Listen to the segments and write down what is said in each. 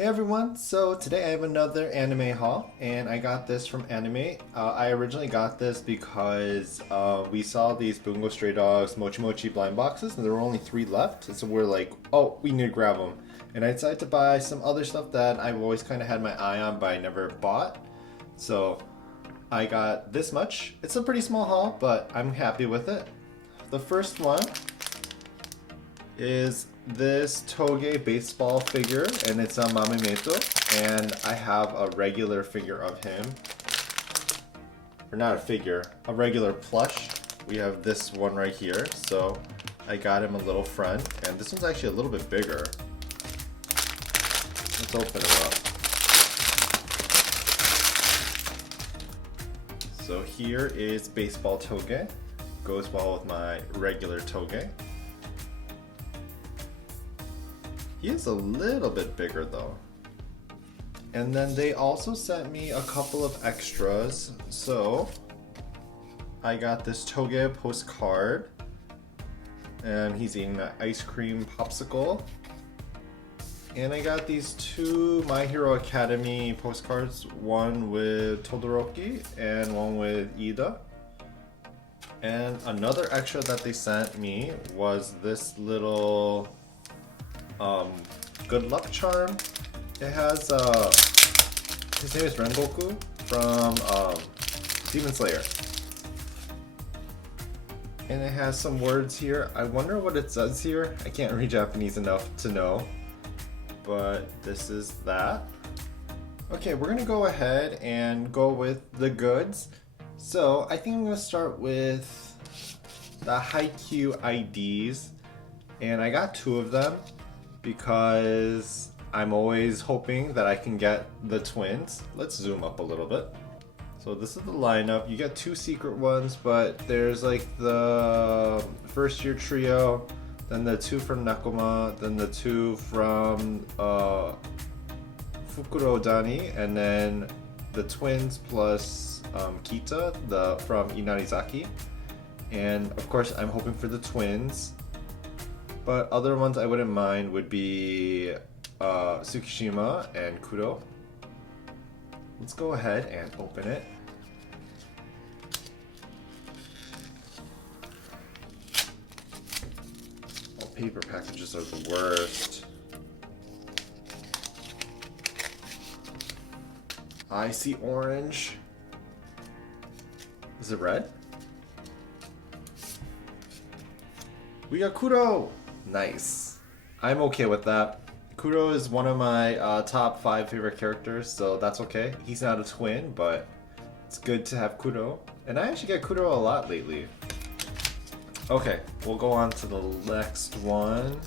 Hey everyone, so today I have another anime haul and I got this from Animate. I originally got this because we saw these Bungo Stray Dogs Mochi Mochi blind boxes and there were only 3 left, and so we're like, oh, we need to grab them. And I decided to buy some other stuff that I've always kind of had my eye on but I never bought. So I got this much. It's a pretty small haul, but I'm happy with it. The first one is this Toge baseball figure, and it's a Mamemeto, and I have a regular figure of him. Or not a figure, a regular plush. We have this one right here, so I got him a little friend, and this one's actually a little bit bigger. Let's open it up. So here is baseball Toge. Goes well with my regular Toge. He is a little bit bigger though. And then they also sent me a couple of extras. So I got this Toge postcard, and he's eating an ice cream popsicle. And I got these 2 My Hero Academy postcards, one with Todoroki and one with Ida. And another extra that they sent me was this little good luck charm. It has his name is Rengoku from Demon Slayer, and it has some words here. I wonder what it says here. I can't read Japanese enough to know, but this is that. Okay, we're gonna go ahead and go with the goods. So I think I'm gonna start with the Haikyuu IDs, and I got 2 of them because I'm always hoping that I can get the twins. Let's zoom up a little bit. So this is the lineup. You get 2 secret ones, but there's like the first year trio, then the 2 from Nakoma, then the 2 from Fukuro Dani, and then the twins plus Kita from Inarizaki. And of course I'm hoping for the twins. But other ones I wouldn't mind would be Tsukishima and Kuro. Let's go ahead and open it. Oh, paper packages are the worst. I see orange. Is it red? We got Kuro! Nice. I'm okay with that. Kuro is one of my top 5 favorite characters, so that's okay. He's not a twin, but it's good to have Kuro. And I actually get Kuro a lot lately. Okay, we'll go on to the next one.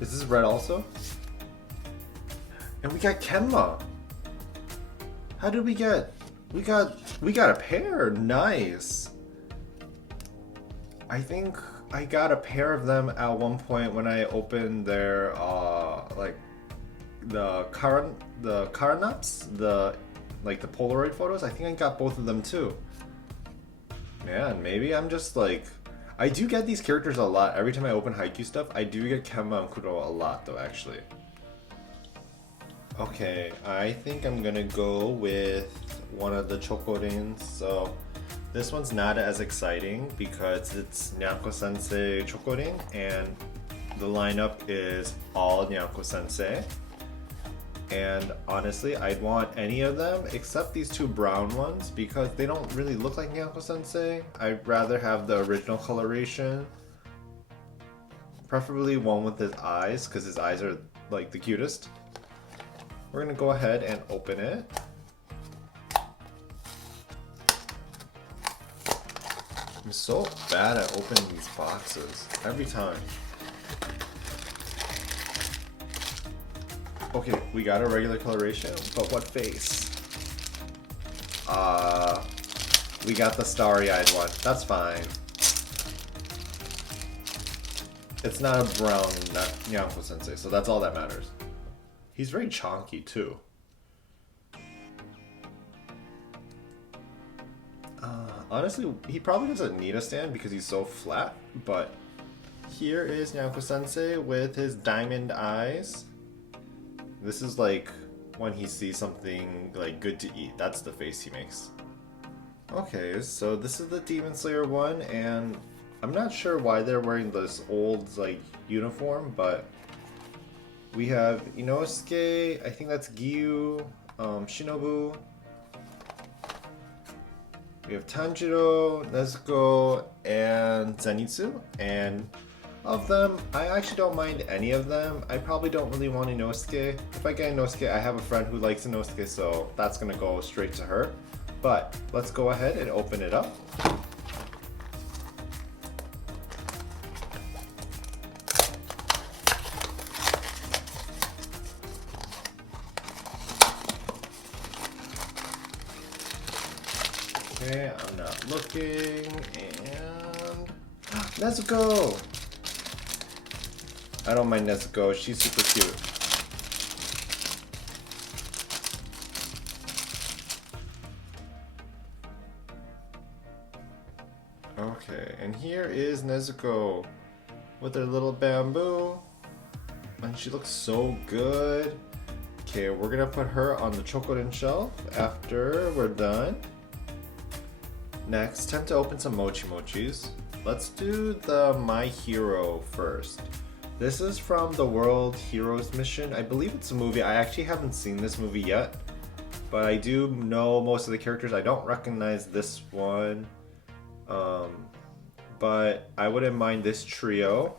Is this red also? And we got Kenma. How did we get? We got a pair. Nice. I think I got a pair of them at one point when I opened their like the Carnuts, the Polaroid photos. I think I got both of them too. Man, maybe I'm just like, I do get these characters a lot. Every time I open Haikyuu stuff, I do get Kenma and Kuro a lot though, actually. Okay, I think I'm gonna go with one of the Chokorins. So this one's not as exciting because it's Nyanko Sensei Chokorin, and the lineup is all Nyanko Sensei. And honestly, I'd want any of them except these 2 brown ones because they don't really look like Nyanko Sensei. I'd rather have the original coloration. Preferably one with his eyes because his eyes are like the cutest. We're gonna go ahead and open it. I'm so bad at opening these boxes every time. Okay, we got a regular coloration, but what face? We got the starry-eyed one. That's fine. It's not a brown Nyanko Sensei, so that's all that matters. He's very chonky too. Honestly, he probably doesn't need a stand because he's so flat, but here is Nyako-sensei with his diamond eyes. This is like when he sees something like good to eat. That's the face he makes. Okay, so this is the Demon Slayer one, and I'm not sure why they're wearing this old like uniform, but we have Inosuke, I think that's Giyu, Shinobu. We have Tanjiro, Nezuko, and Zenitsu, and of them, I actually don't mind any of them. I probably don't really want Inosuke. If I get Inosuke, I have a friend who likes Inosuke, so that's gonna go straight to her. But let's go ahead and open it up. Okay, I'm not looking, and Nezuko! I don't mind Nezuko, she's super cute. Okay, and here is Nezuko with her little bamboo, and she looks so good. Okay, we're gonna put her on the chocolate shelf after we're done. Next, time to open some mochis. Let's do the My Hero first. This is from the World Heroes mission. I believe it's a movie. I actually haven't seen this movie yet, but I do know most of the characters. I don't recognize this one, but I wouldn't mind this trio.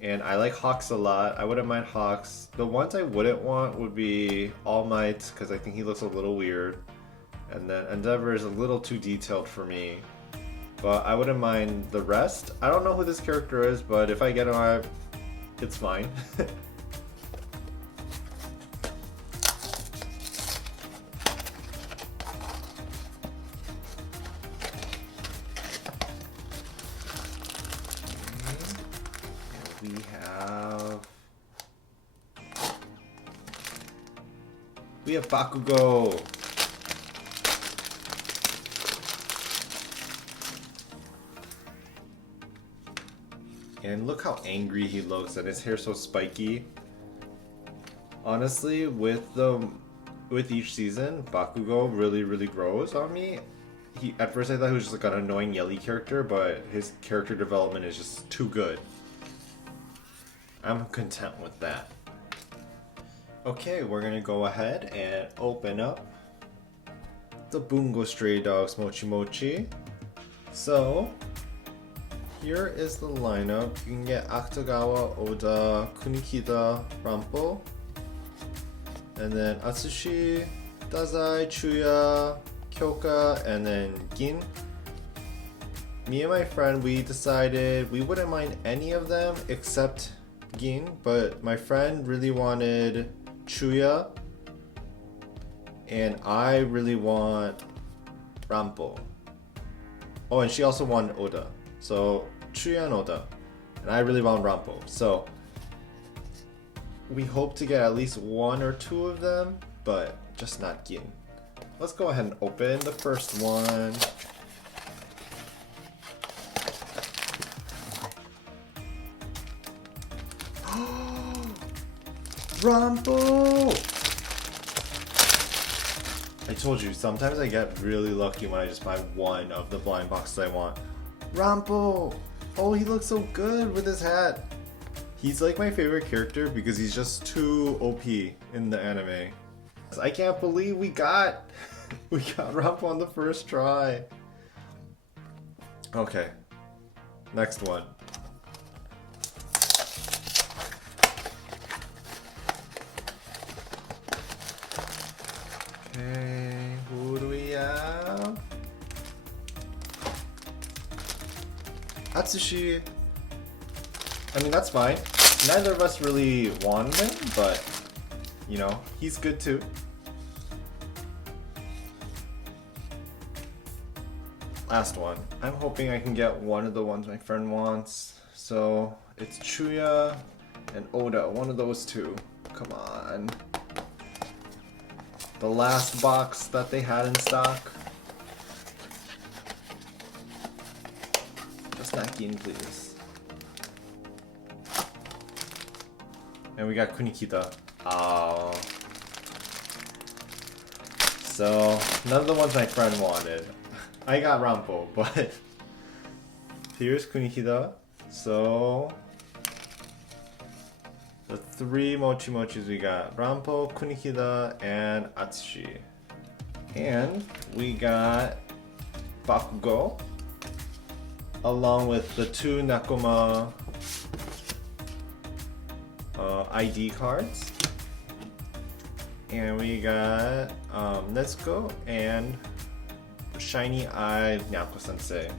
And I like Hawks a lot. I wouldn't mind Hawks. The ones I wouldn't want would be All Might, because I think he looks a little weird. And then Endeavor is a little too detailed for me. But I wouldn't mind the rest. I don't know who this character is, but if I get him, it's fine. We have Bakugo. And look how angry he looks, and his hair's so spiky. Honestly, with each season, Bakugo really grows on me. At first I thought he was just like an annoying yelly character, but his character development is just too good. I'm content with that. Okay, we're gonna go ahead and open up the Bungo Stray Dogs Mochi. So, here is the lineup. You can get Akutagawa, Oda, Kunikida, Rampo, and then Atsushi, Dazai, Chuya, Kyoka, and then Gin. Me and my friend, we decided we wouldn't mind any of them except Gin, but my friend really wanted Chuya, and I really want Rampo. Oh, and she also wanted Oda. So Chuya and Oda, and I really want Rampo. So we hope to get at least one or two of them, but just not Gin. Let's go ahead and open the first one. Rampo! I told you, sometimes I get really lucky when I just buy one of the blind boxes I want. Rampo! Oh, he looks so good with his hat. He's like my favorite character because he's just too OP in the anime. I can't believe we got Rampo on the first try. Okay, next one. Okay, who do we have? Atsushi. I mean, that's fine. Neither of us really wanted him, but you know, he's good too. Last one. I'm hoping I can get one of the ones my friend wants. So it's Chuya and Oda, one of those two. Come on. The last box that they had in stock. Snacking, please. And we got Kunikita. Oh. So, none of the ones my friend wanted. I got Rampo, but here's Kunikida. So, the 3 Mochi Mochis we got Rampo, Kunikida, and Atsushi. And we got Bakugo, along with the 2 Nakoma ID cards. And we got Nezuko and Shiny Eyed Nyako Sensei.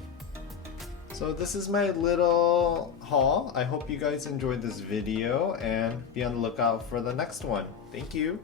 So this is my little haul. I hope you guys enjoyed this video and be on the lookout for the next one. Thank you.